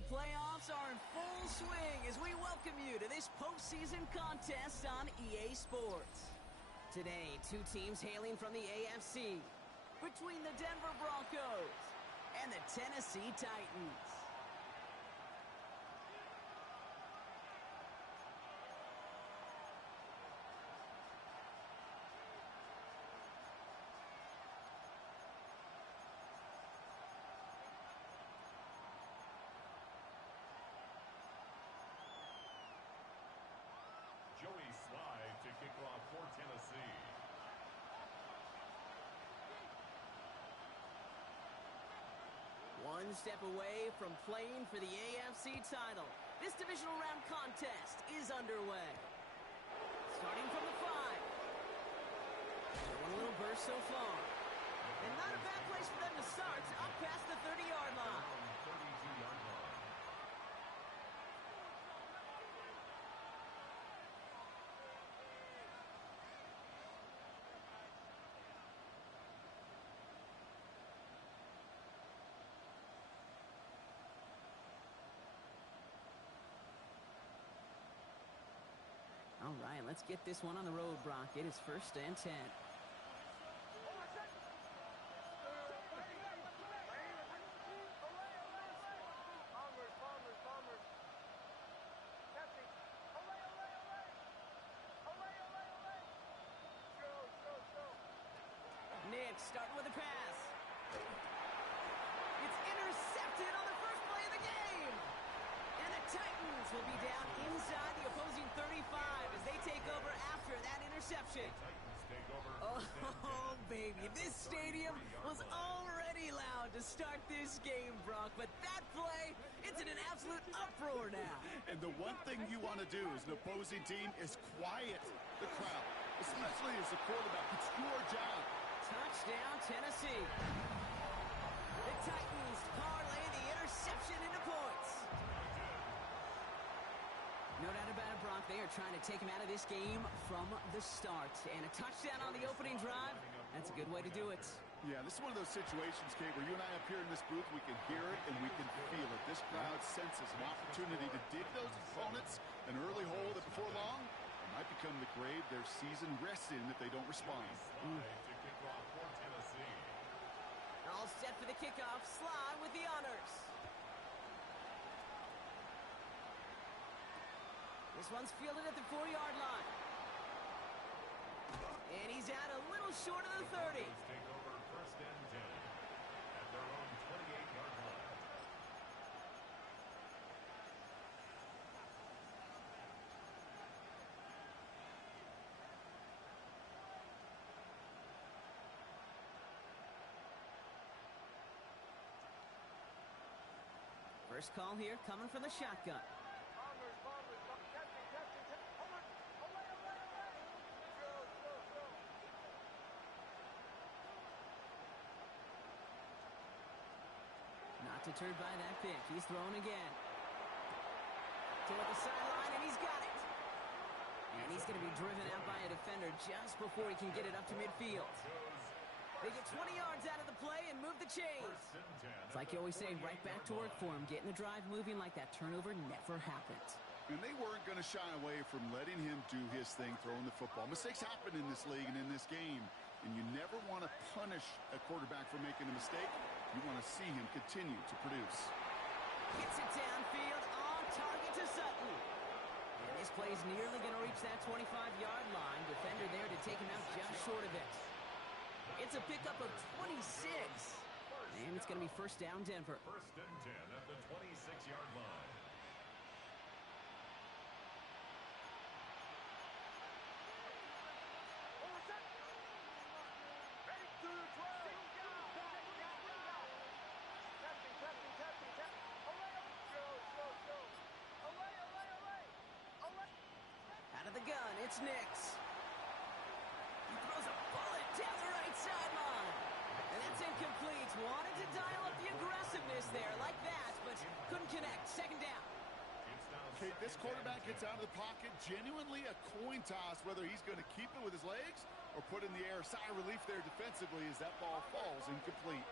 The playoffs are in full swing as we welcome you to this postseason contest on EA Sports. Today, two teams hailing from the AFC, between the Denver Broncos and the Tennessee Titans. Joey Slide to kick off for Tennessee. One step away from playing for the AFC title. This divisional round contest is underway. Starting from the 5. One little burst so far. And not a bad place for them to start, up past the 30-yard line. 32-yard line. All right, let's get this one on the road, Brock. It is 1st and 10. Nick starting with a pass. It's intercepted on the first play of the game. And the Titans will be down inside the opposing 35 as they take over after that interception. Titans take over. Oh, baby, this stadium was already loud to start this game, Brock, but that play, it's in an absolute uproar now. And the one thing you want to do as an opposing team is quiet the crowd, especially as the quarterback. It's your job. Touchdown, Tennessee. The Titans parlay the interception into points. No doubt about it, Brock. They are trying to take him out of this game from the start. And a touchdown on the opening drive, that's a good way to do it. Yeah, this is one of those situations, Kate, where you and I up here in this booth, we can hear it and we can feel it. This crowd senses an opportunity to dig those opponents an early hole that before long might become the grave their season rests in if they don't respond. To kick off for Tennessee. All set for the kickoff. Slide with the honors. This one's fielded at the 4-yard line. And he's out a little short of the 30. Take over 1st and 10 at their own 28-yard line. First call here coming from the shotgun. Not deterred by that pick. He's thrown again. Toward the sideline, and he's got it. And he's going to be driven out by a defender just before he can get it up to midfield. They get 20 yards out of the play and move the chains. It's like you always say, right back to work for him. Getting the drive moving like that turnover never happened. And they weren't going to shy away from letting him do his thing, throwing the football. Mistakes happen in this league and in this game. And you never want to punish a quarterback for making a mistake. You want to see him continue to produce. Gets it downfield, on target to Sutton. And this play's nearly going to reach that 25-yard line. Defender there to take him out just short of it. It's a pickup of 26. And it's going to be 1st down, Denver. 1st and 10 at the 26-yard line. Out of the gun, it's Nix. He throws a bullet down the right sideline. And that's incomplete. Wanted to dial up the aggressiveness there like that, but couldn't connect. 2nd down. Okay, this quarterback gets out of the pocket. Genuinely a coin toss whether he's going to keep it with his legs or put in the air. Sigh of relief there defensively as that ball falls incomplete.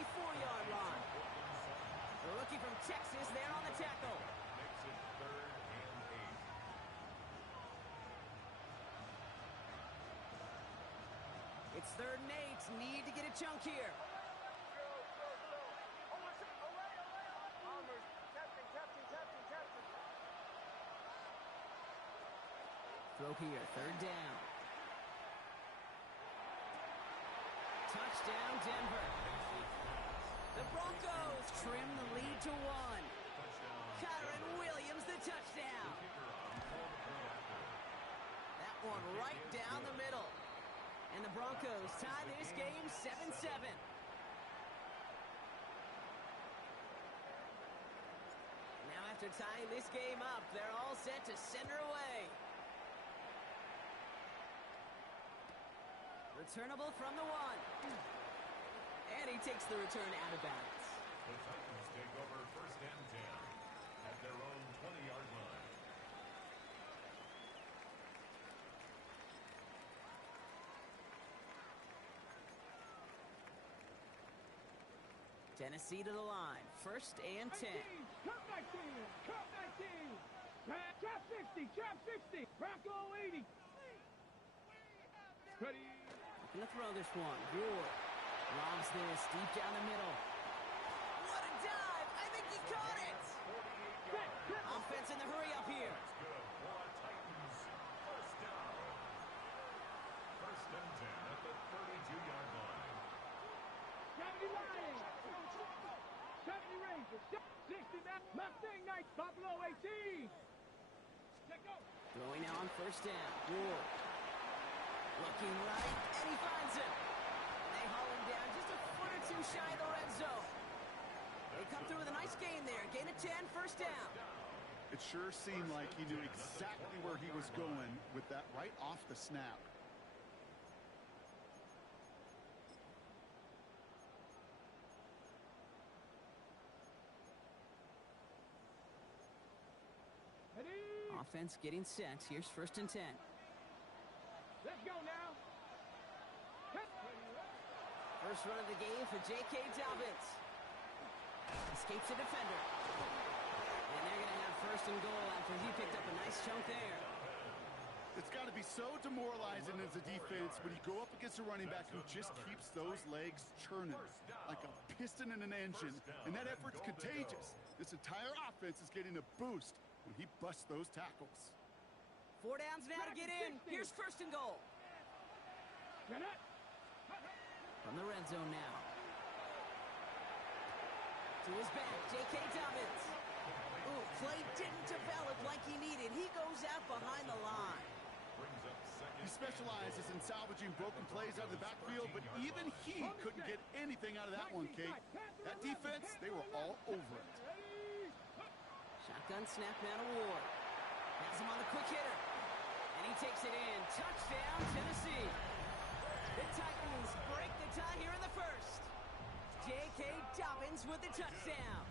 34-yard line. The rookie from Texas there on the tackle. Makes it 3rd and 8. It's 3rd and 8. Need to get a chunk here. Throw here, 3rd down. Touchdown, Denver. The Broncos trim the lead to 1. Kyron Williams, the touchdown. That one right down the middle. And the Broncos tie this game 7-7. Now after tying this game up, they're all set to send her away. Returnable from the 1. And he takes the return out of bounds. The Titans take over 1st and 10 at their own 20-yard line. Tennessee to the line. 1st and 10. Cut 19. Cut 19. Trap 60. Trap 60. Bronco 80. Ready. Looking to throw this one. Ward lobs this deep down the middle. What a dive! I think he caught it! Offense in the hurry up here. Good for the Titans. 1st down. 1st and 10 at the 32-yard line. 70 Lions. 70 Rangers. 60 Mustang Knights. Buffalo 18. Check go. Throwing now on 1st down. Ward looking right, and he finds him. They haul him down just a foot or 2 shy of the red zone. They come through with a nice gain there. Gain of 10, 1st down. It sure seemed like he knew exactly where he was going with that right off the snap. Ready. Offense getting set. Here's 1st and 10. Let's go now. First run of the game for J.K. Dobbins. Escapes a defender. And they're going to have 1st and goal after he picked up a nice chunk there. It's got to be so demoralizing as a defense when you go up against a running back who just keeps those legs churning like a piston in an engine, and that effort's contagious. This entire offense is getting a boost when he busts those tackles. 4 downs now to get in. Here's 1st and goal. From the red zone now. To his back, J.K. Dobbins. Ooh, play didn't develop like he needed. He goes out behind the line. He specializes in salvaging broken plays out of the backfield, but even he couldn't get anything out of that one, Kate. That defense, they were all over it. Shotgun snap now to Ward. Has him on the quick hitter. And he takes it in. Touchdown, Tennessee. The Titans break the tie here in the 1st. J.K. Dobbins with the touchdown.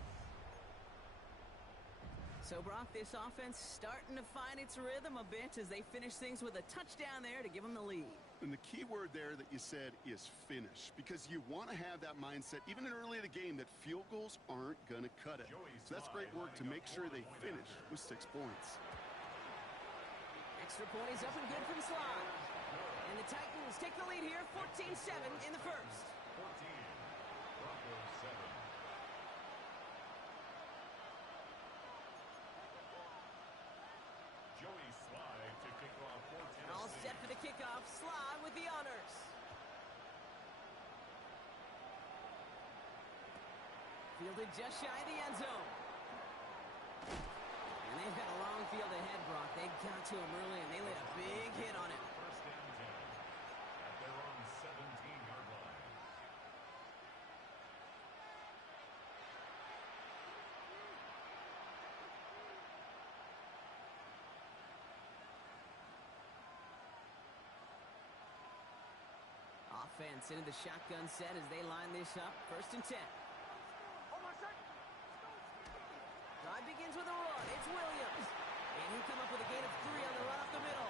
So, Brock, this offense starting to find its rhythm a bit as they finish things with a touchdown there to give them the lead. And the key word there that you said is finish, because you want to have that mindset, even in early in the game, that field goals aren't going to cut it. So that's great work to make sure they finish with 6 points. Extra point is up and good from Sly. And the Titans take the lead here, 14-7 in the 1st. 14, Broncos 7. Joey Sly to kick off for Tennessee. All set for the kickoff. Sly with the honors. Fielded just shy of the end zone. And they've got a long field ahead, Brock. They got to him early, and they laid a big hit on it. 1st and 10 at their own 17-yard line. Offense into the shotgun set as they line this up. 1st and 10. Drive begins with a run. It's Williams. And he'll come up with a gain of 3 on the run up the middle.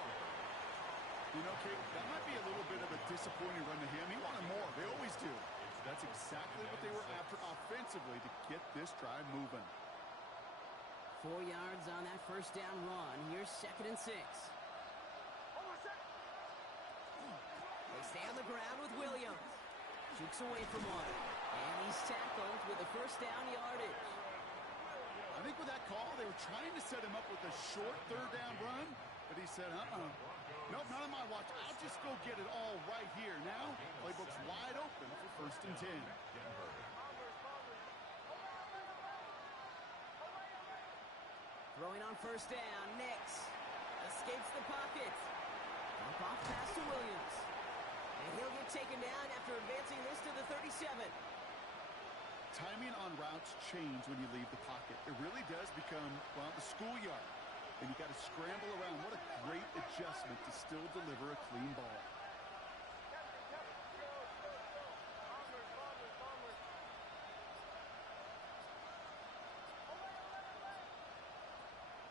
You know, Kate, that might be a little bit of a disappointing run to him. He wanted more. They always do. That's exactly what they were after offensively to get this drive moving. 4 yards on that first down run. Here's 2nd and 6. They stay on the ground with Williams. Jukes away from one. And he's tackled with a first down yardage. I think with that call, they were trying to set him up with a short 3rd down run, but he said, nope, not on my watch. I'll just go get it all right here. Now, playbook's wide open for 1st and 10. Throwing on first down, Nix escapes the pocket. Dump off pass to Williams. And he'll get taken down after advancing this to the 37. Timing on routes change when you leave the pocket. It really does become, well, the schoolyard. And you got to scramble around. What a great adjustment to still deliver a clean ball.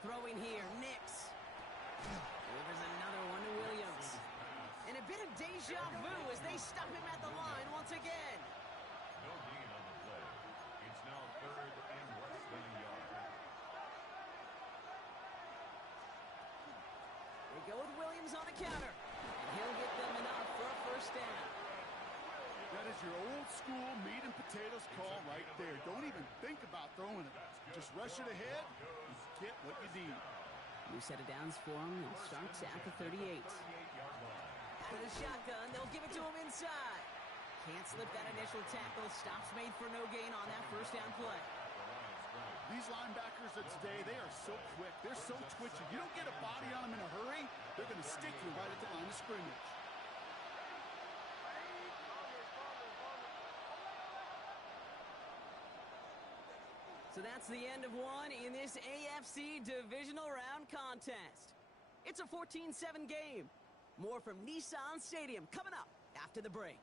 Throwing here, Nix. Delivers another one to Williams. And a bit of deja vu as they stop him at the line once again. No gain on the play. It's now 3rd and less than a yard. They go with Williams on the counter. And he'll get them enough for a first down. That is your old school meat and potatoes call right there. Don't even think about throwing it. Just rush it ahead and get what you need. New set of downs for him. He'll start at the 38. Out of the shotgun, they'll give it to him inside. Can't slip that initial tackle. Stops made for no gain on that first down play. These linebackers of today, they are so quick. They're so twitchy. You don't get a body on them in a hurry, they're going to stick you right at the line of scrimmage. So that's the end of one in this AFC Divisional Round contest. It's a 14-7 game. More from Nissan Stadium coming up after the break.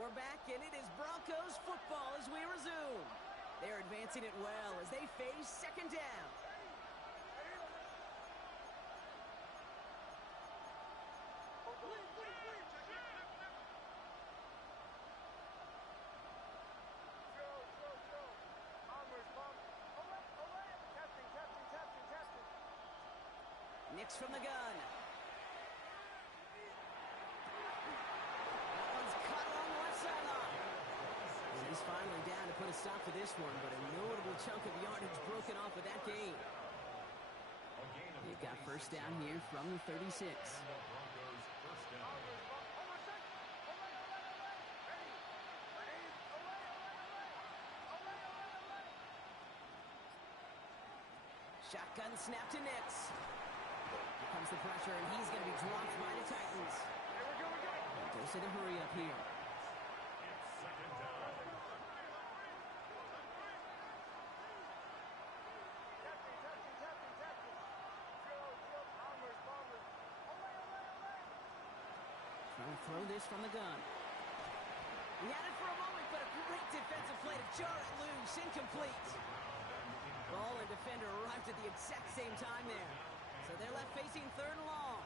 We're back, and it is Broncos football as we resume. They're advancing it well as they face 2nd down. Nix from the gun. That one's cut along the left sideline. And he's finally down to put a stop to this one, but a notable chunk of yardage broken off of that game. They've got first down here from the 36. Shotgun snap to Nix. Here comes the pressure, and he's going to be dropped by the Titans. Goes to the hurry up here. Trying to throw this from the gun. He had it for a moment, but a great defensive play to jar it loose. Incomplete. Ball and defender arrived at the exact same time there. So they're left facing 3rd and long.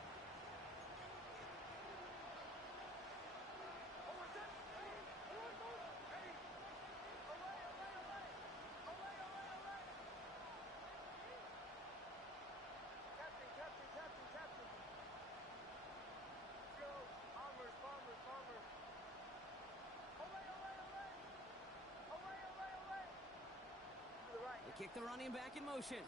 They kick the running back in motion.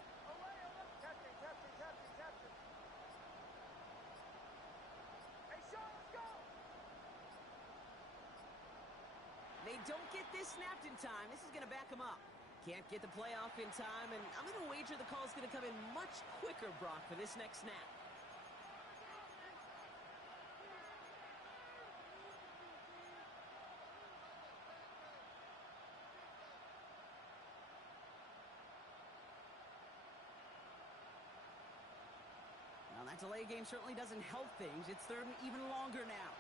They don't get this snapped in time. This is going to back them up. Can't get the playoff in time, and I'm going to wager the call is going to come in much quicker, Brock, for this next snap. Now, that delay game certainly doesn't help things. It's 3rd and even longer now.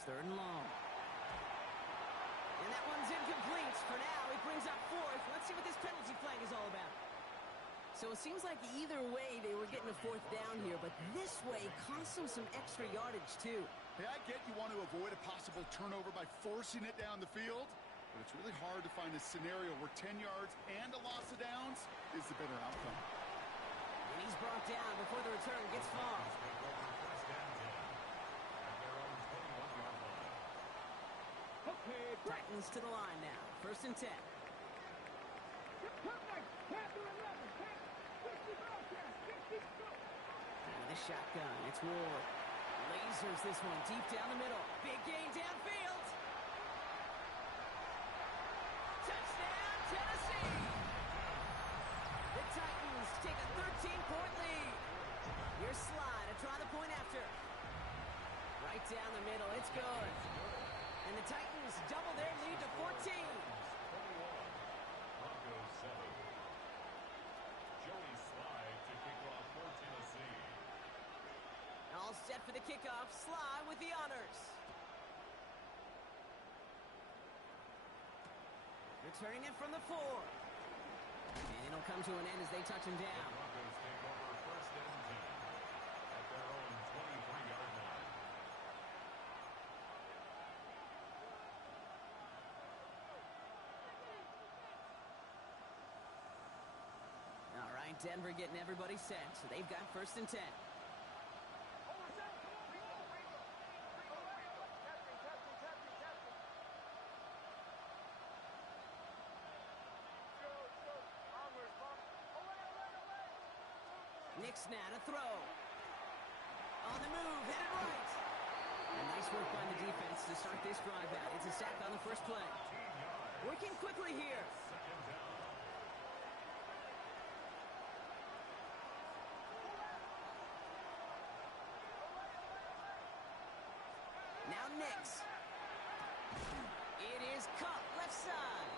It's 3rd and long. And that one's incomplete. For now, he brings up 4th. Let's see what this penalty flag is all about. So it seems like either way they were getting a 4th down here, but this way cost them some extra yardage too. Hey, I get you want to avoid a possible turnover by forcing it down the field, but it's really hard to find a scenario where 10 yards and a loss of downs is the better outcome. And he's brought down before the return gets far. Okay, break. Titans to the line now. 1st and 10. Come back. Pass to 11. Pass. 60 broadcast. 60 go. With a shotgun, it's Ward. Lasers this one deep down the middle. Big gain downfield. Touchdown, Tennessee! The Titans take a 13-point lead. Here's Slide to try the point after. Right down the middle, it's good. And the Titans double their lead to 14. Broncos 7. Joey Slide to kick off for Tennessee. All set for the kickoff. Sly with the honors. Returning it from the 4. And it'll come to an end as they touch him down. Broncos take over 1st and 10 at their own 23-yard line. All right, Denver getting everybody set. So they've got 1st and 10. Nick's now to throw. On the move, headed right. And nice work by the defense to start this drive out. It's a sack on the first play. Working quickly here. Now Nix. It is caught left side.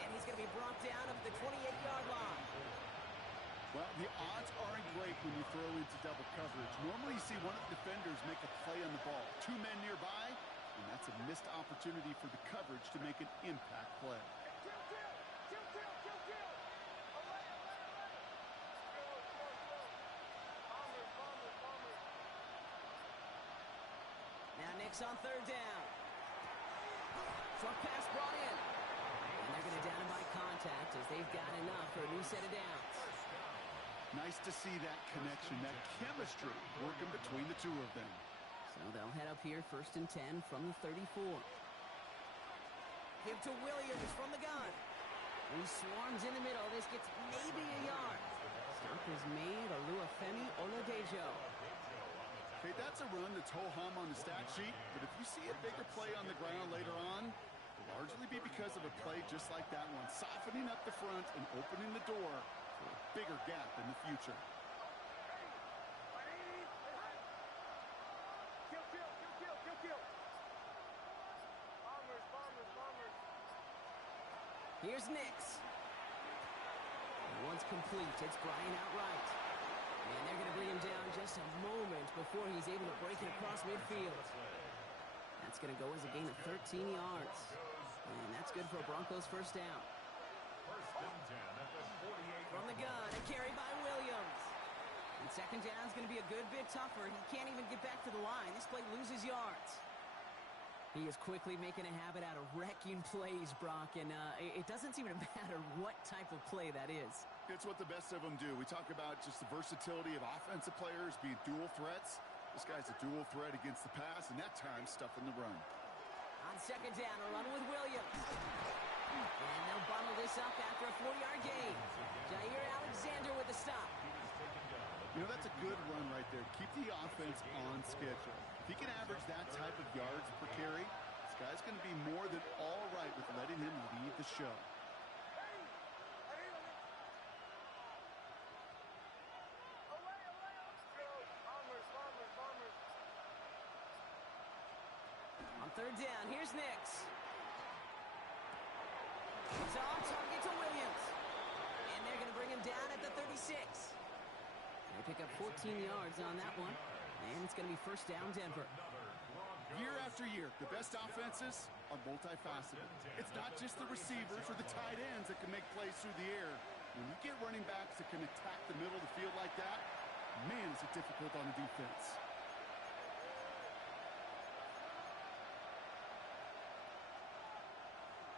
And he's going to be brought down up the 28-yard line. Well, the odds aren't great when you throw into double coverage. Normally you see one of the defenders make a play on the ball. 2 men nearby, and that's a missed opportunity for the coverage to make an impact play. Now Nick's on 3rd down. Short pass brought in. And they're going to down him by contact as they've got enough for a new set of downs. Nice to see that connection, that chemistry working between the two of them. So they'll head up here 1st and 10 from the 34. Give to Williams from the gun. He swarms in the middle. This gets maybe a yard. Stop is made. Oluwafemi Oladejo. Okay, that's a run that's ho-hum on the stat sheet, but if you see a bigger play on the ground later on, it'll largely be because of a play just like that one, softening up the front and opening the door for a bigger gap in the future. Here's Nix. Once complete, it's Brian outright. And they're going to bring him down just a moment before he's able to break it across midfield. That's going to go as a gain of 13 yards. And that's good for a Broncos first down. From the gun, a carry by Williams. And second down is going to be a good bit tougher. He can't even get back to the line. This play loses yards. He is quickly making a habit out of wrecking plays, Brock, and it doesn't seem to matter what type of play that is. It's what the best of them do. We talk about just the versatility of offensive players being dual threats. This guy's a dual threat against the pass, and that time stuffing the run. On second down, a run with Williams. And they'll bundle this up after a 4-yard gain. Jair Alexander with the stop. You know, that's a good run right there. Keep the offense on schedule. If he can average that type of yards per carry, this guy's going to be more than all right with letting him lead the show. On third down, here's Nix. It's on target to Williams. And they're going to bring him down at the 36. They pick up 14 yards on that one. And it's going to be first down, Denver. Year after year, the best offenses are multifaceted. It's not just the receivers or the tight ends that can make plays through the air. When you get running backs that can attack the middle of the field like that, man, is it difficult on the defense.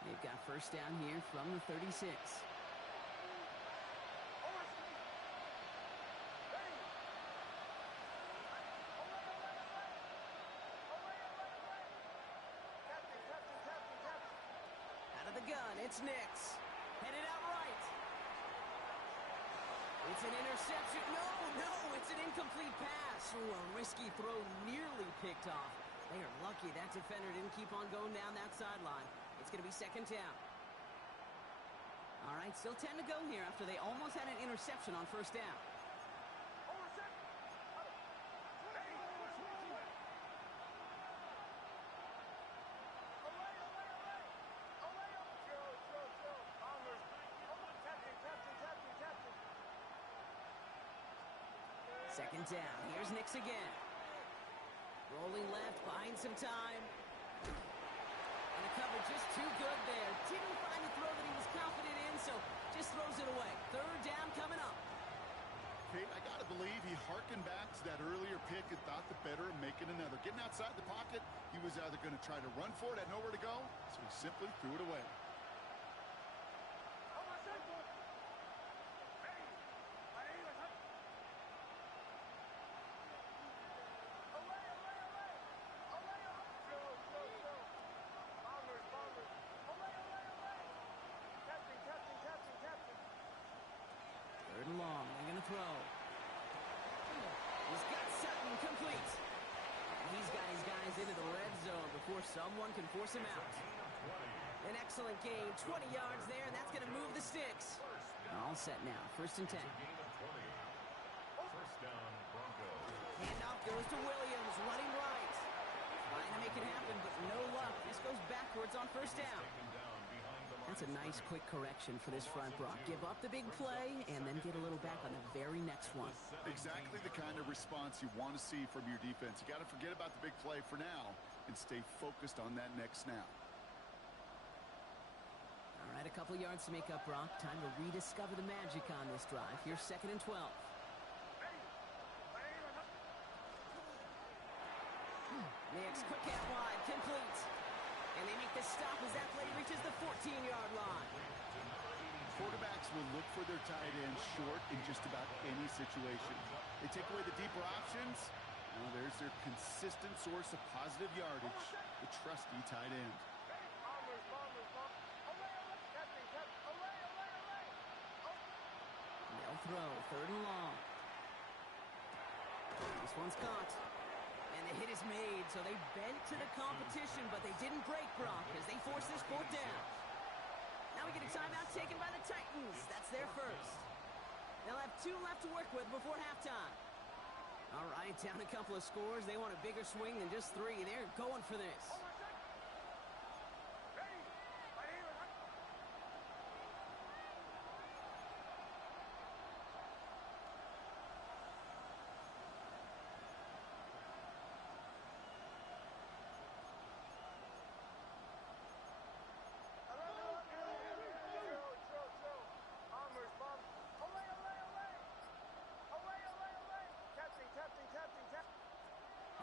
They've got first down here from the 36. Out of the gun, it's Nix. Headed out right. It's an interception. No, it's an incomplete pass. Ooh, a risky throw nearly picked off. They are lucky that defender didn't keep on going down that sideline. It's going to be second down. All right, still 10 to go here after they almost had an interception on first down. Second down. Here's Nix again. Rolling left, buying some time. And the cover just too good there. Didn't find the throw that he was confident in, so just throws it away. Third down coming up. Kate, I got to believe he hearkened back to that earlier pick and thought the better of making another. Getting outside the pocket, he was either going to try to run for it, had nowhere to go, so he simply threw it away. Third and long. They're going to throw. He's got Sutton complete. He's got his guys into the red zone before someone can force him out. An excellent gain. 20 yards there, and that's going to move the sticks. All set now. First and 10. First down, Broncos. Handoff goes to Williams, running right. Trying to make it happen, but no luck. This goes backwards on first down. That's a nice quick correction for this front, Brock. Give up the big play and then get a little back on the very next one. Exactly the kind of response you want to see from your defense. You got to forget about the big play for now and stay focused on that next snap. All right, a couple yards to make up, Brock. Time to rediscover the magic on this drive. Here's second and 12. Nix, quick out wide, complete. And they make the stop as that play reaches the 14-yard line. Quarterbacks will look for their tight end short in just about any situation. They take away the deeper options. Well, there's their consistent source of positive yardage, the trusty tight end. They'll throw, third and long. This one's caught. And the hit is made, so they bent to the competition, but they didn't break, Brock, as they force this fourth down. Now we get a timeout taken by the Titans. That's their first. They'll have 2 left to work with before halftime. All right, down a couple of scores. They want a bigger swing than just 3. They're going for this.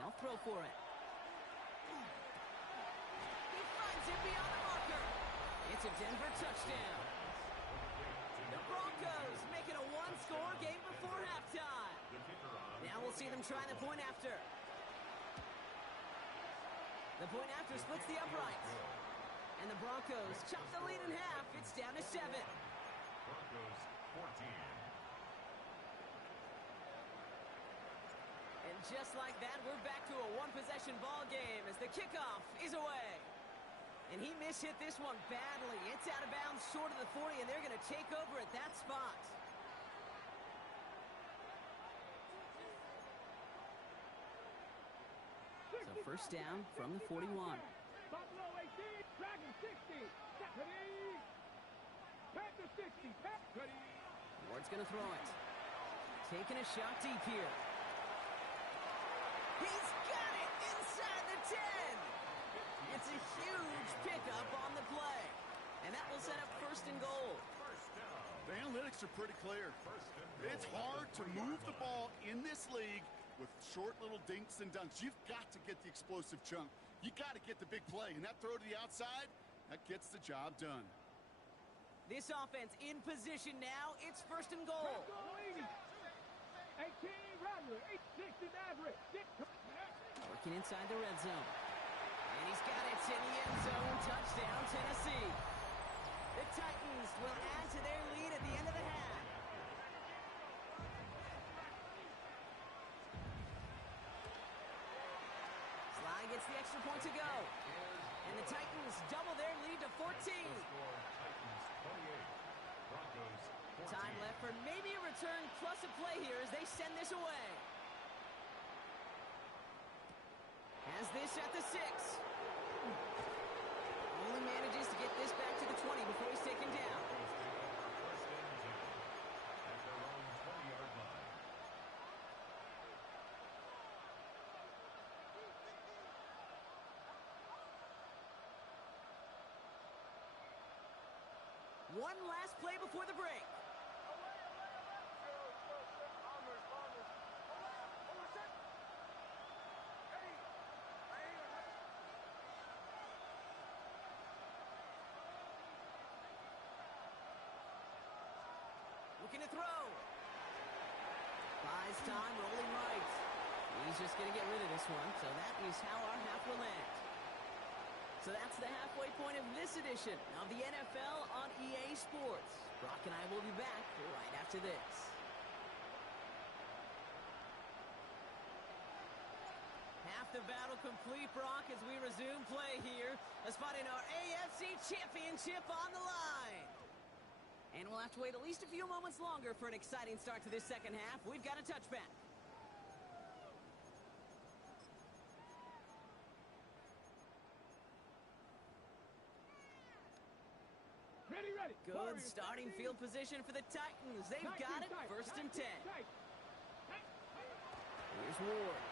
They'll throw for it. He finds it beyond the marker. It's a Denver touchdown. The Broncos make it a 1-score game before halftime. Now we'll see them try the point after. The point after splits the upright. And the Broncos chop the lead in half. It's down to 7. Broncos 14. And just like that, we're back to a one-possession ball game as the kickoff is away. And he mishit this one badly. It's out of bounds short of the 40, and they're going to take over at that spot. So first down from the 41. Buffalo 18, Dragon 60. Ready? Panther 60. Ready? Ward's going to throw it. Taking a shot deep here. He's got it inside the 10. It's a huge pickup on the play. And that will set up first and goal. The analytics are pretty clear. It's hard to move the ball in this league with short little dinks and dunks. You've got to get the explosive chunk. You got to get the big play. And that throw to the outside, that gets the job done. This offense in position now. It's first and goal. 18, Rodler, 69, Working inside the red zone. And he's got it in the end zone. Touchdown, Tennessee. The Titans will add to their lead at the end of the half. Sly gets the extra point to go. And the Titans double their lead to 14. Time left for maybe a return plus a play here as they send this away. Has this at the 6. Only manages to get this back to the 20 before he's taken down. One last play before the break. Looking to throw. Buys time, rolling right. He's just going to get rid of this one, so that is how our half will end. So that's the halfway point of this edition of the NFL on EA Sports. Brock and I will be back right after this. Half the battle complete, Brock, as we resume play here. A spot in our AFC Championship on the line. And we'll have to wait at least a few moments longer for an exciting start to this second half. We've got a touchback. Ready. Good starting field position for the Titans. They've got it, first and 10. Here's Ward.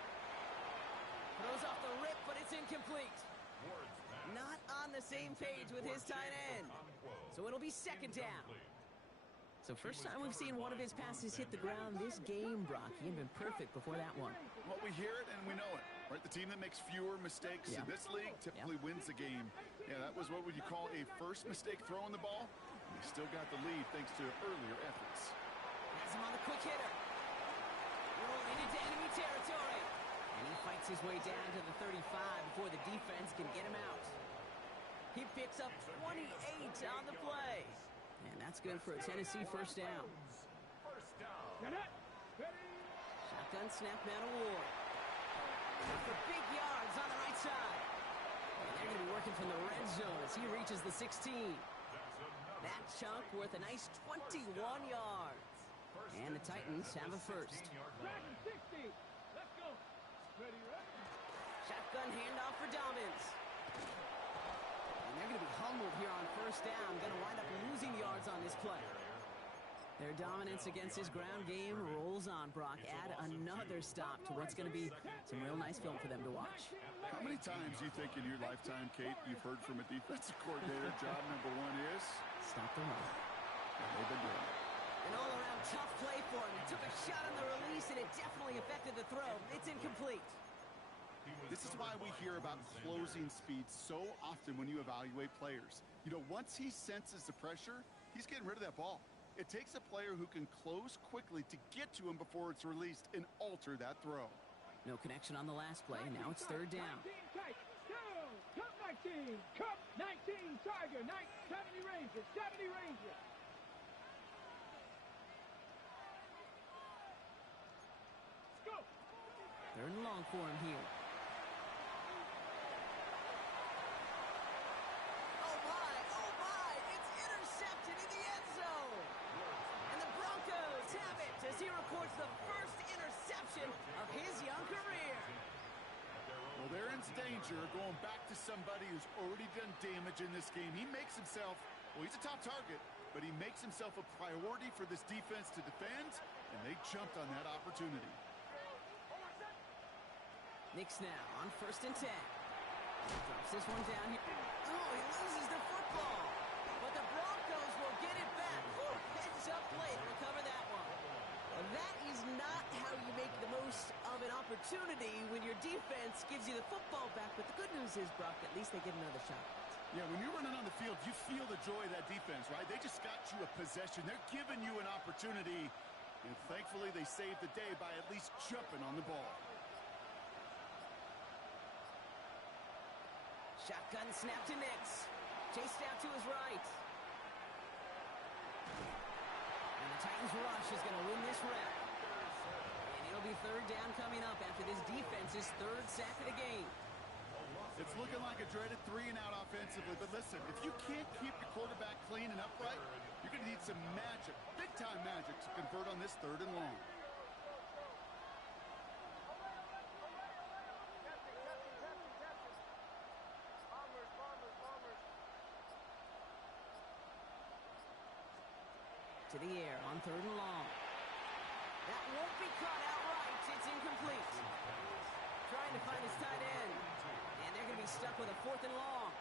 Throws off the rip, but it's incomplete. Not on the same page with his tight end. So it'll be second down. So first time we've seen one of his passes hit the ground this game, Brock. He had been perfect before that one. Well, we hear it and we know it, right? The team that makes fewer mistakes in this league typically wins the game. Yeah, that was what would you call a first mistake throwing the ball. And he still got the lead thanks to earlier efforts. Has him on the quick hitter. Rolling into enemy territory. And he fights his way down to the 35 before the defense can get him out. He picks up 28 on the play. And that's good for a Tennessee first down. Shotgun snap, man of war. For big yards on the right side. And they're going to be working from the red zone as he reaches the 16. That chunk worth a nice 21 yards. And the Titans have a first. Shotgun handoff for Dobbins. And they're going to be humbled here on first down. Going to wind up losing yards on this play. Their dominance against his ground game rolls on, Brock. Add another stop to what's going to be some real nice film for them to watch. How many times do you think in your lifetime, Kate, you've heard from a defensive coordinator, job number one is? Stop the run. And they've been doing it. An all-around tough play for him. He took a shot on the release, and it definitely affected the throw. It's incomplete. This is why we hear about closing speed so often when you evaluate players. You know, once he senses the pressure, he's getting rid of that ball. It takes a player who can close quickly to get to him before it's released and alter that throw. No connection on the last play. Now it's third down. 19, Cup 19, Cup 19, Tiger, 70 Rangers, 70 Rangers. Let's go. Third and long for him here. Oh my, it's intercepted in the end zone. And the Broncos have it as he records the first interception of his young career. Well, they're in danger going back to somebody who's already done damage in this game. He makes himself, well, he's a top target, but he makes himself a priority for this defense to defend, and they jumped on that opportunity. Knicks now on first and 10. Drops this one down here. Oh, he loses the football. But the Broncos will get it back. Whew, heads up play to recover that one. That is not how you make the most of an opportunity when your defense gives you the football back. But the good news is, Brock, at least they get another shot. Yeah, when you're running on the field, you feel the joy of that defense, right? They just got you a possession. They're giving you an opportunity. And thankfully, they saved the day by at least jumping on the ball. Shotgun snap to Nix. Chased out to his right. And the Titans rush is going to win this rep. And it'll be third down coming up after this defense's third sack of the game. It's looking like a dreaded 3-and-out offensively. But listen, if you can't keep your quarterback clean and upright, you're going to need some magic, big-time magic, to convert on this 3rd and long. To the air on 3rd and long. That won't be caught outright. It's incomplete. Trying to find his tight end. And they're going to be stuck with a 4th and long.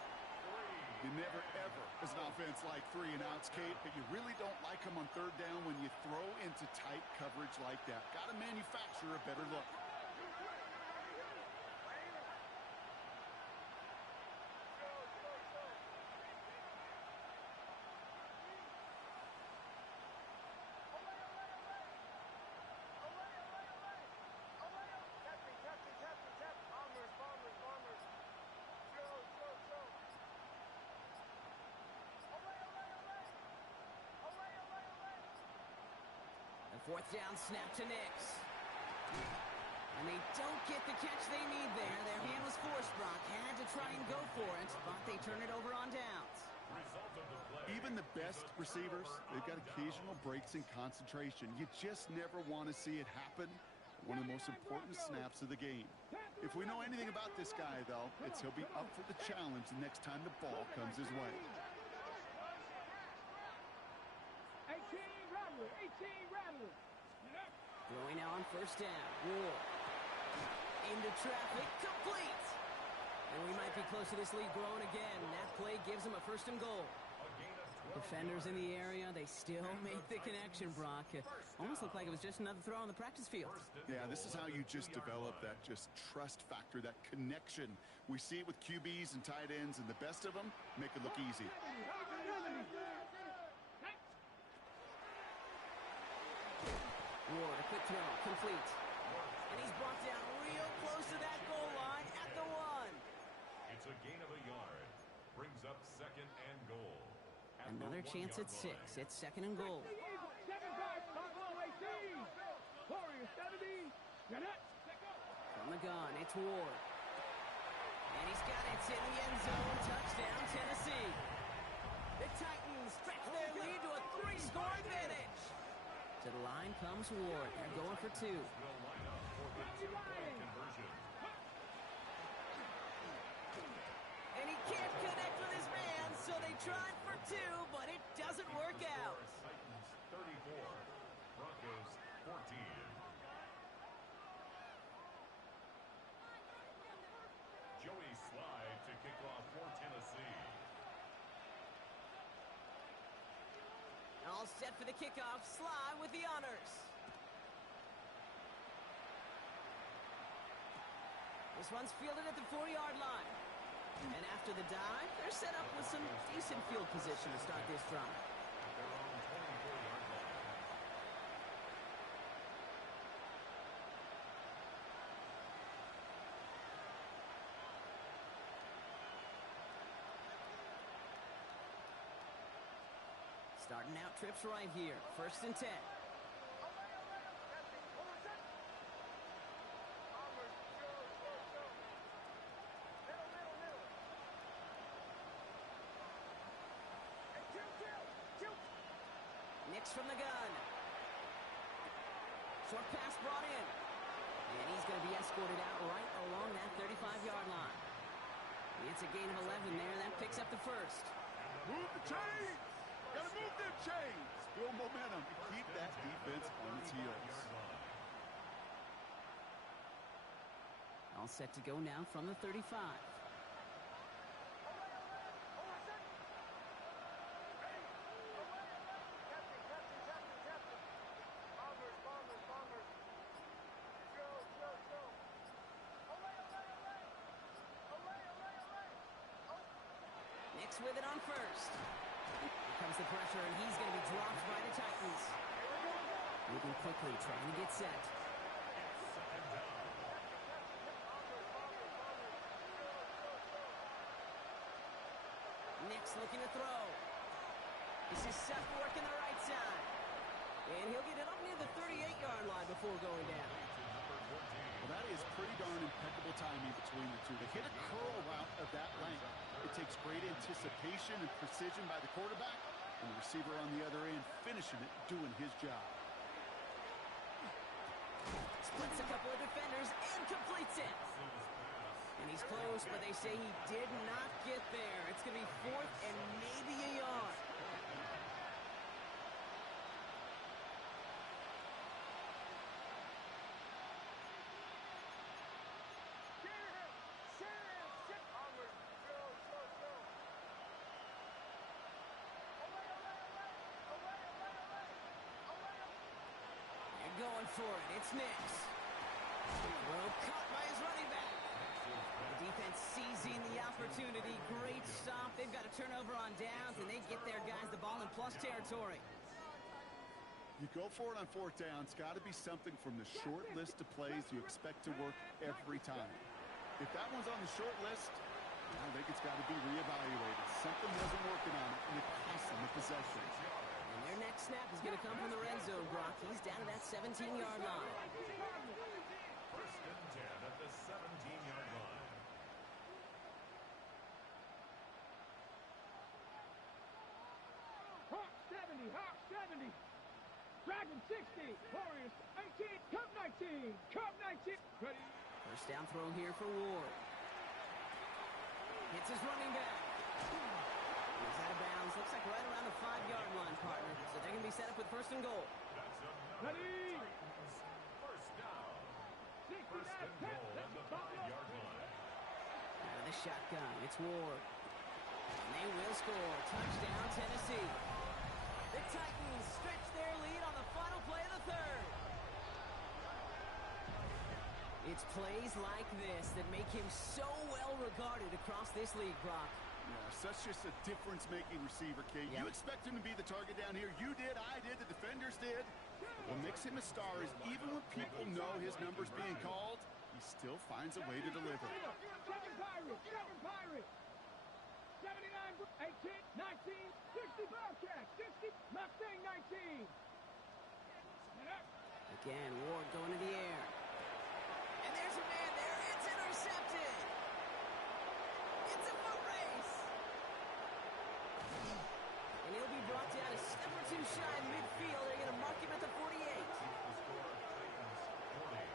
You never, ever, as an offense, like 3-and-outs, Kate, but you really don't like them on 3rd down when you throw into tight coverage like that. Got to manufacture a better look. Fourth down snap to Nix. And they don't get the catch they need there. Their hand was forced, Brock. Had to try and go for it, but they turn it over on downs. Even the best receivers, they've got occasional breaks in concentration. You just never want to see it happen. One of the most important snaps of the game. If we know anything about this guy, though, it's he'll be up for the challenge the next time the ball comes his way. 18 Rattler. Throwing now on 1st down. Ward. Into traffic. Complete. And we might be close to this lead growing again. That play gives them a 1st and goal. Defenders in the area, they still make the connection, Brock. Almost looked like it was just another throw on the practice field. Yeah, this is how you just develop that just trust factor, that connection. We see it with QBs and tight ends, and the best of them make it look easy. Ward, a quick throw, complete. And he's brought down real close to that goal line at the 1. It's a gain of a yard. Brings up 2nd and goal. Another chance at 6. It's 2nd and goal. 7-5, Warriors 70. From the gun, it's Ward. And he's got it. It's in the end zone. Touchdown, Tennessee. The Titans stretch their lead to a 3-score advantage. To the line comes Ward. They're going for 2. And he can't connect with his man, so they tried for 2, but it doesn't work out. Titans 34, Broncos 14. Joey Slide to kick off for Tennessee. All set for the kickoff. Sly with the honors. This one's fielded at the 40-yard line. And after the dive, they're set up with some decent field position to start this drive. Their own 24-yard line. Starting out trips right here. 1st and 10. Nix from the gun. Short pass brought in. And he's going to be escorted out right along that 35-yard line. It's a gain of 11 there. That picks up the 1st. Move the chains! Gotta move them chains! Build momentum to keep that defense on its heels. All set to go now from the 35. Nix with it on first. Here comes the pressure, and he's going to be dropped by the Titans. Moving quickly, trying to get set. Nix looking to throw. This is Seth working the right side. And he'll get it up near the 38-yard line before going down. Well, that is pretty darn impeccable timing between the two. To hit a curl route of that length, it takes great anticipation and precision by the quarterback, and the receiver on the other end finishing it, doing his job. Splits a couple of defenders and completes it. And he's close, but they say he did not get there. It's going to be 4th and maybe a yard. They're going for it. It's Nix. Well, caught by his running back. The defense seizing the opportunity. Great stop. They've got a turnover on downs, and they get their guys the ball in plus territory. You go for it on 4th down. It's got to be something from the short list of plays you expect to work every time. If that one's on the short list, I think it's got to be reevaluated. Something wasn't working on it, and it cost them the possession. And their next snap is going to come from the red zone, Brock. He's down to that 17-yard line. 1st and 10 at the 17-yard line. Hawk 70, Hawk 70. Dragon 60, Warriors 18, Cup 19, Cup 19. Ready? First down throw here for Ward. Hits his running back. He's out of bounds. Looks like right around the 5-yard line, partner. So they're going to be set up with 1st and goal. That's Ready? First down. 69, First and goal at the 5-yard line. Out of the shotgun, it's Ward. And they will score. Touchdown, Tennessee. The Titans stretch their lead on the final play of the 3rd. It's plays like this that make him so well regarded across this league, Brock. Yeah, such just a difference-making receiver, Kate. Yep. You expect him to be the target down here. You did, I did, the defenders did. What makes him a star is even when people know his number's being called, he still finds a way to deliver. 7 Pirates. 79, 18, 19, 60 Bobcats, 60, Mustang 19. Again, Ward going to the air. And there's a man there. It's intercepted. It's a foot race. And he'll be brought down a step or two shy of midfield. They're going to mark him at the 48. The score, Titans 40,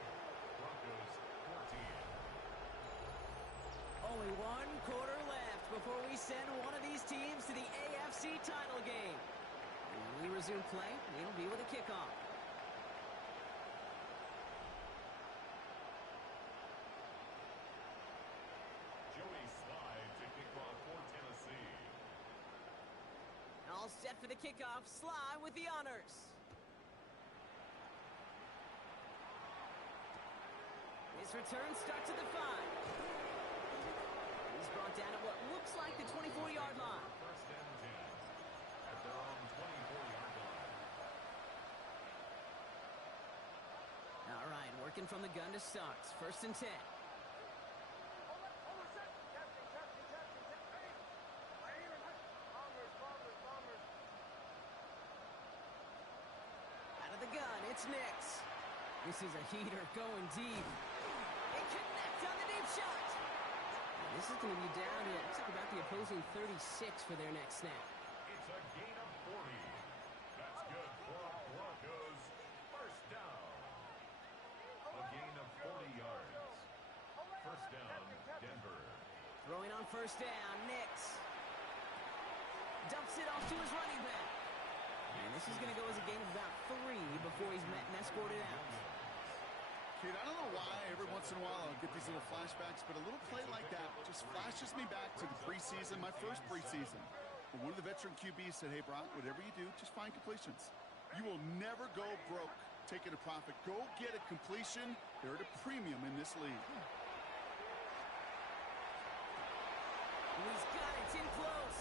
Broncos 14. Only 1 quarter left before we send one of these teams to the AFC title game. And when we resume play, it'll be with a kickoff. Joey Slide to kick off for Tennessee. All set for the kickoff. Sly with the honors. His return starts at the 5. He's brought down at what looks like the 24-yard line. First and 10 at their own 24-yard line. All right, working from the gun to start. 1st and 10. Out of the gun, it's Nix. This is a heater going deep. It connects on the deep shot. This is going to be down to, looks like about the opposing 36 for their next snap. It's a gain of 40. That's good for Broncos. First down. A gain of 40 yards. First down, Denver. Throwing on 1st down, Nix. Dumps it off to his running back. And this is going to go as a game of about 3 before he's met and escorted out. Kate, I don't know why every once in a while I'll get these little flashbacks, but a little play like that just flashes me back to the preseason, my first preseason. One of the veteran QBs said, hey, Brock, whatever you do, just find completions. You will never go broke taking a profit. Go get a completion. They're at a premium in this league. He's got it. It's in close.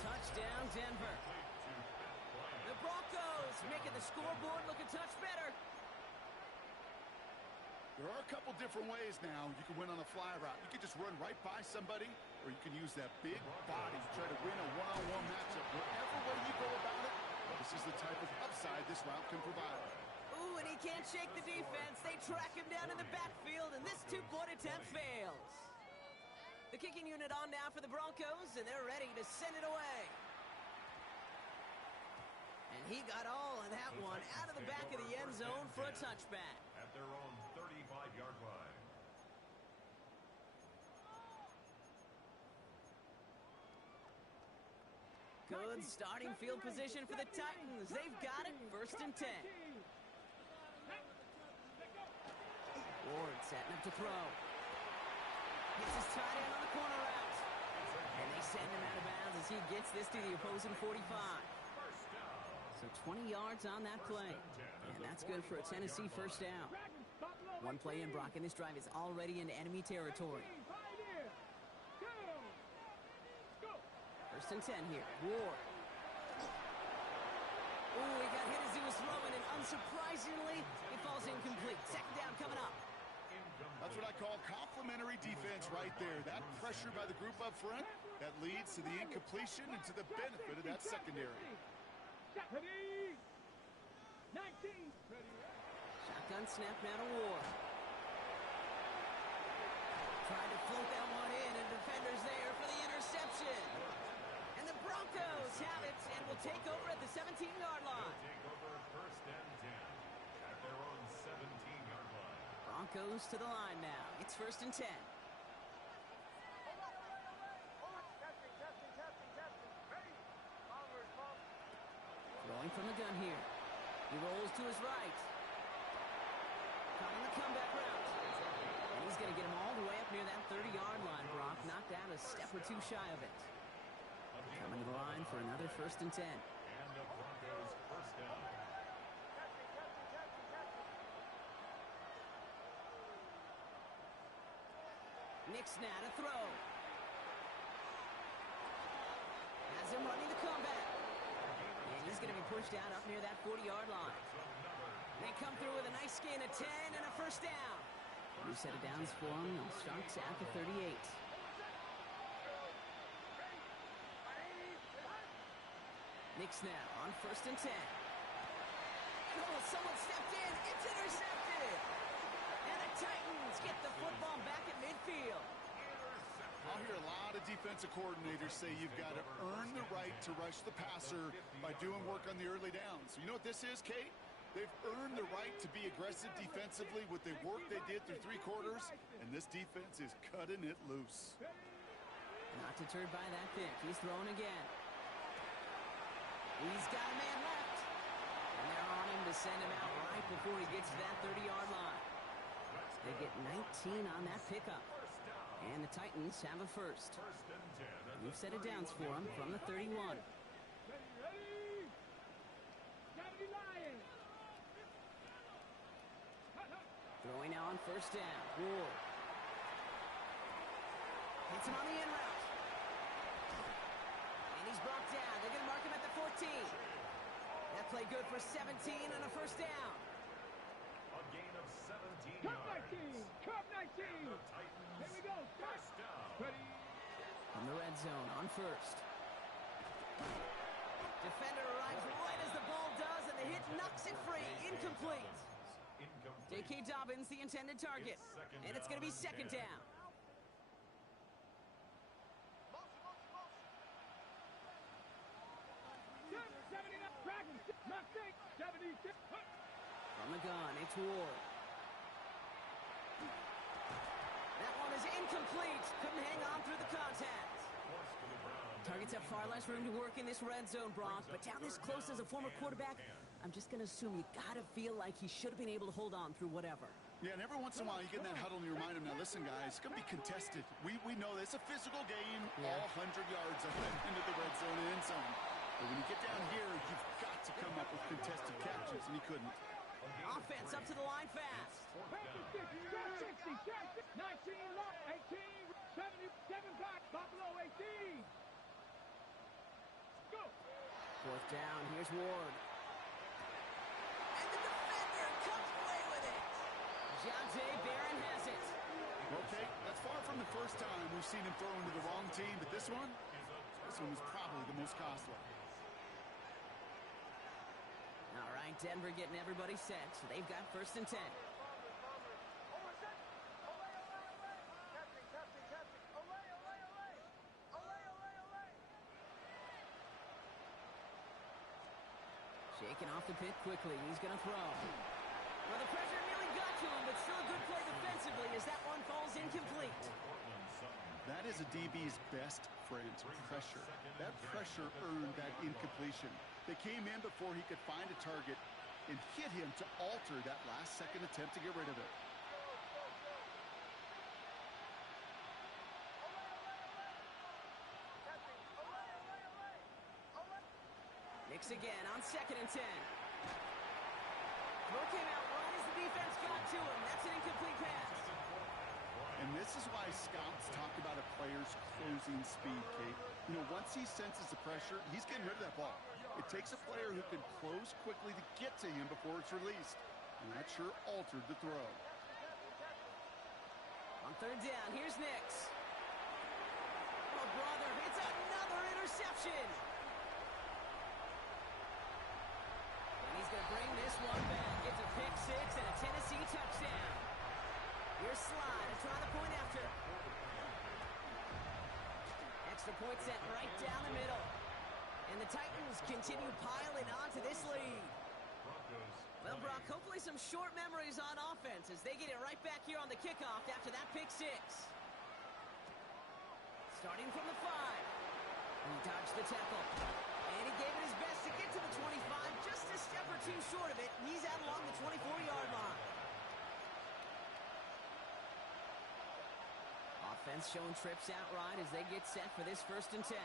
Touchdown, Denver. The Broncos making the scoreboard look a touch better. There are a couple different ways now. You can win on a fly route. You can just run right by somebody, or you can use that big body, try to win a one-on-one matchup. Whatever way you go about it, this is the type of upside this route can provide. Ooh, and he can't shake the defense. They track him down in the backfield, and this two-point attempt fails. The kicking unit on now for the Broncos, and they're ready to send it away. And he got all of that one out of the back of the end zone for a touchback. At their own 35-yard line. Good starting field position for the Titans. They've got it, 1st and 10. Ward setting up to throw. Gets his tight end on the corner route. And they send him out of bounds as he gets this to the opposing 45. So 20 yards on that play. And that's good for a Tennessee first down. One play in, Brock, and this drive is already into enemy territory. 1st and 10 here. Ward. Ooh, he got hit as he was throwing, and unsurprisingly, it falls incomplete. 2nd down coming up. That's what I call complimentary defense right there. That pressure by the group up front, that leads to the incompletion and to the benefit of that secondary. Shotgun snap now to Ward. Tried to float that one in, and defenders there for the interception. And the Broncos have it and will take over at the 17-yard line. Take over 1st and 10 at their own 17-yard line. Broncos to the line now. It's 1st and 10. Throwing from the gun here. He rolls to his right. Caught on the comeback route. And he's going to get him all the way up near that 30-yard line, Brock. Knocked out a step or two shy of it. Coming to the line for another 1st and 10. And the Broncos first down. Nix now to throw. Has him running the comeback. And he's going to be pushed out up near that 40-yard line. They come through with a nice gain of 10 and a 1st down. New set of downs for him. They'll start at the 38. Nix now on 1st and 10. Oh, someone stepped in. It's intercepted. And the Titans get the football back at midfield. I'll hear a lot of defensive coordinators say you've got to earn the right to rush the passer by doing work on the early downs. You know what this is, Kate? They've earned the right to be aggressive defensively with the work they did through 3 quarters, and this defense is cutting it loose. Not deterred by that pick. He's throwing again. He's got a man left. And they're on him to send him out right before he gets to that 30-yard line. They get 19 on that pickup. And the Titans have a 1st. New set of downs for him from the 31. Throwing now on 1st down. Ward. Hits him on the in route. And he's brought down. They're going to mark him at the 14. That play good for 17 and a 1st down. A gain of 17 Cup yards. 19. Cup 19. The Titans Here we go. first down. Ready. In the red zone on 1st. Defender arrives right as the ball does, and the hit knocks it free. Incomplete. J.K. Dobbins, the intended target. And it's going to be 2nd down. From the gun, it's Ward. That one is incomplete. Couldn't hang on through the contact. Targets have far less room to work in this red zone, Brock, but down this close as a former quarterback, I'm just going to assume you got to feel like he should have been able to hold on through whatever. Yeah, and every once in a while you get in that huddle and you remind him, now listen, guys, it's going to be contested. We know this. It's a physical game, all 100 yards up and into the red zone and end zone. But when you get down here, you've got to come up with contested catches, and he couldn't. Offense up to the line fast. 60, 19, 18, 77 back, Buffalo 18. Fourth down, here's Ward. And the defender comes away with it. Jonte Barron has it. Okay, that's far from the first time we've seen him throw into the wrong team, but this one was probably the most costly. All right, Denver getting everybody set, so they've got 1st and 10. Shaking off the pit quickly. He's going to throw. Well, the pressure nearly got to him, but still a good play defensively as that one falls incomplete. That is a DB's best friend, pressure. That pressure earned that incompletion. They came in before he could find a target and hit him to alter that last-second attempt to get rid of it. Nix again on 2nd and 10. Throw came out right as the defense got to him. That's an incomplete pass. And this is why scouts talk about a player's closing speed, Kate. You know, once he senses the pressure, he's getting rid of that ball. It takes a player who can close quickly to get to him before it's released. And that sure altered the throw. On 3rd down, here's Nix. Oh, brother, it's another interception. And he's going to bring this one back. Gets a pick 6 and a Tennessee touchdown. Here's Slide to try the point after. Extra point set right down the middle. And the Titans continue piling on to this lead. Well, Brock, hopefully some short memories on offense as they get it right back here on the kickoff after that pick 6. Starting from the 5. He dodged the tackle. And he gave it his best to get to the 25. Just a step or two short of it. He's out along the 24-yard line. Offense showing trips out right as they get set for this 1st and 10.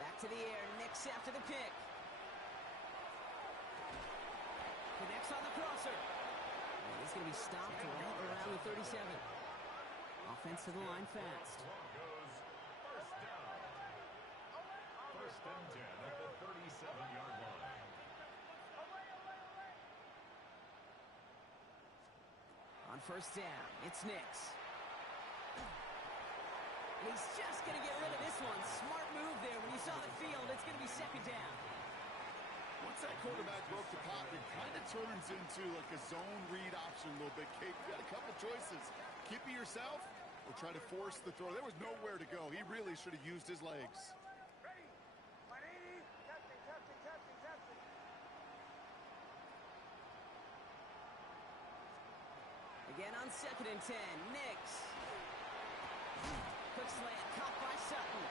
Back to the air, Nix after the pick. Connects on the crosser. And he's going to be stopped right around the 37. Offense to the line fast. First and 10 at the 37-yard line. On 1st down, it's Nix. And he's just going to get rid of this one. Smart move there. When you saw the field, it's going to be 2nd down. Once that quarterback broke the pocket, it kind of turns into like a zone read option a little bit. Kate, you got a couple choices. Keep it yourself or try to force the throw. There was nowhere to go. He really should have used his legs. Again on 2nd and 10, Nix. Quick slant, caught by Sutton.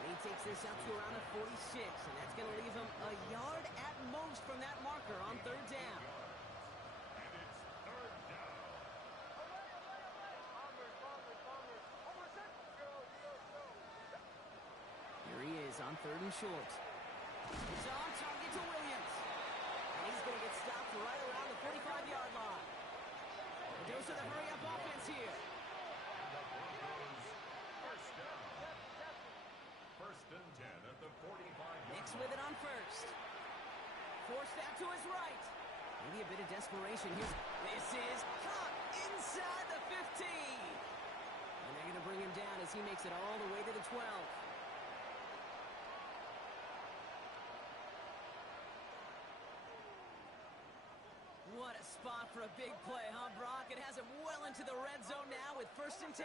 And he takes this up to around the 46, and that's going to leave him a yard at most from that marker on 3rd down. And it's 3rd down. Here he is on 3rd and short. He's on target to Williams. And he's going to get stopped right around the 45-yard line. The dose of the hurry-up offense here. First down. 1st and 10 at the 45-yard Nix with it on 1st. Forced out to his right. Maybe a bit of desperation here. This is caught inside the 15. And they're going to bring him down as he makes it all the way to the 12. What a spot for a big play, huh, Brock? It has him well into the red zone now with 1st and 10.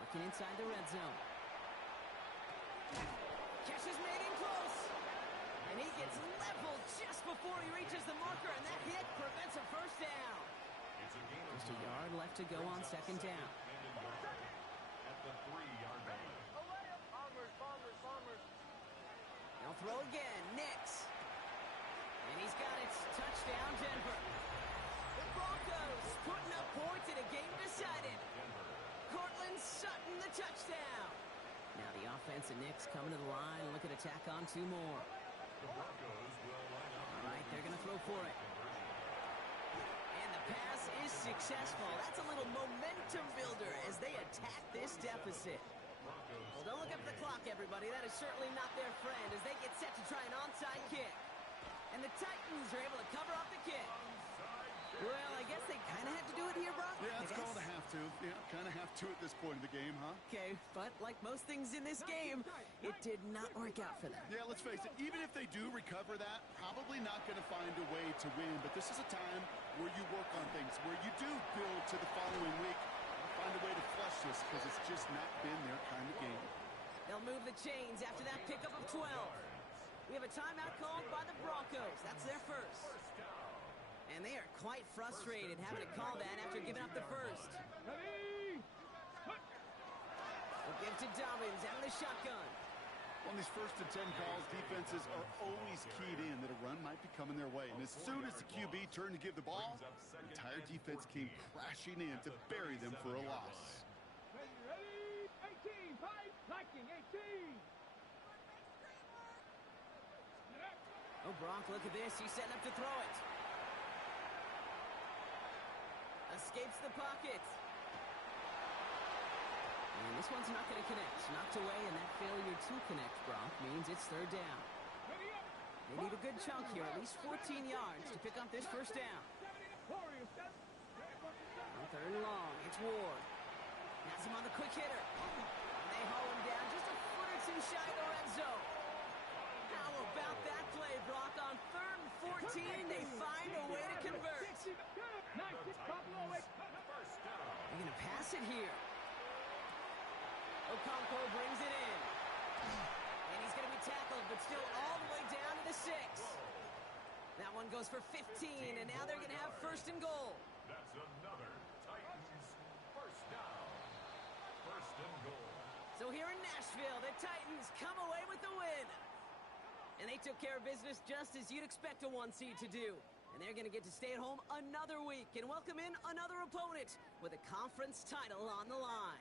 Working inside the red zone. Catch is made in close. And he gets leveled just before he reaches the marker, and that hit prevents a 1st down. Just a yard left to go on 2nd down. At the 3-yard line. Now throw again, Nix. And he's got it. Touchdown, Denver. The Broncos putting up points in a game decided. Cortland Sutton, the touchdown. Now the offense defense, and Nick's coming to the line and looking to tack on 2 more. The Broncos will line up. All right, they're going to throw for it. And the pass is successful. That's a little momentum builder as they attack this deficit. Well, don't look up the clock, everybody. That is certainly not their friend as they get set to try an onside kick. And the Titans are able to cover up the kick. Well, I guess they kind of had to do it here, Brock. Yeah, it's called a have to. Yeah, kind of have to at this point in the game, huh? Okay, but like most things in this game, it did not work out for them. Yeah, let's face it, even if they do recover that, probably not going to find a way to win. But this is a time where you work on things, where you do build to the following week. Find a way to flush this because it's just not been their kind of game. They'll move the chains after that pickup of 12. We have a timeout called by the Broncos. That's their first. And they are quite frustrated having to call that after giving up the first. Ready? We'll give to Dobbins out of the shotgun. On these 1st and 10 calls, defenses are always keyed in that a run might be coming their way. And as soon as the QB turned to give the ball, the entire defense came crashing in to bury them for a loss. Ready? 18, 5, liking 18. Oh, Brock, look at this. He's setting up to throw it. Escapes the pocket. And this one's not going to connect. Knocked away, and that failure to connect, Brock, means it's 3rd down. They need a good chunk here, at least 14 yards to pick up this 1st down. On 3rd and long, it's Ward. Has him on the quick hitter. And they haul him down just a foot or 2 shy of the red zone. How about that play, Brock? On 3rd and 14, they find a way to convert. They're going to pass it here. Okonkwo brings it in. And he's going to be tackled, but still all the way down to the 6. That one goes for 15, and now they're going to have 1st and goal. That's another Titans 1st down. 1st and goal. So here in Nashville, the Titans come away with the win. And they took care of business just as you'd expect a 1 seed to do. And they're going to get to stay at home another week and welcome in another opponent with a conference title on the line.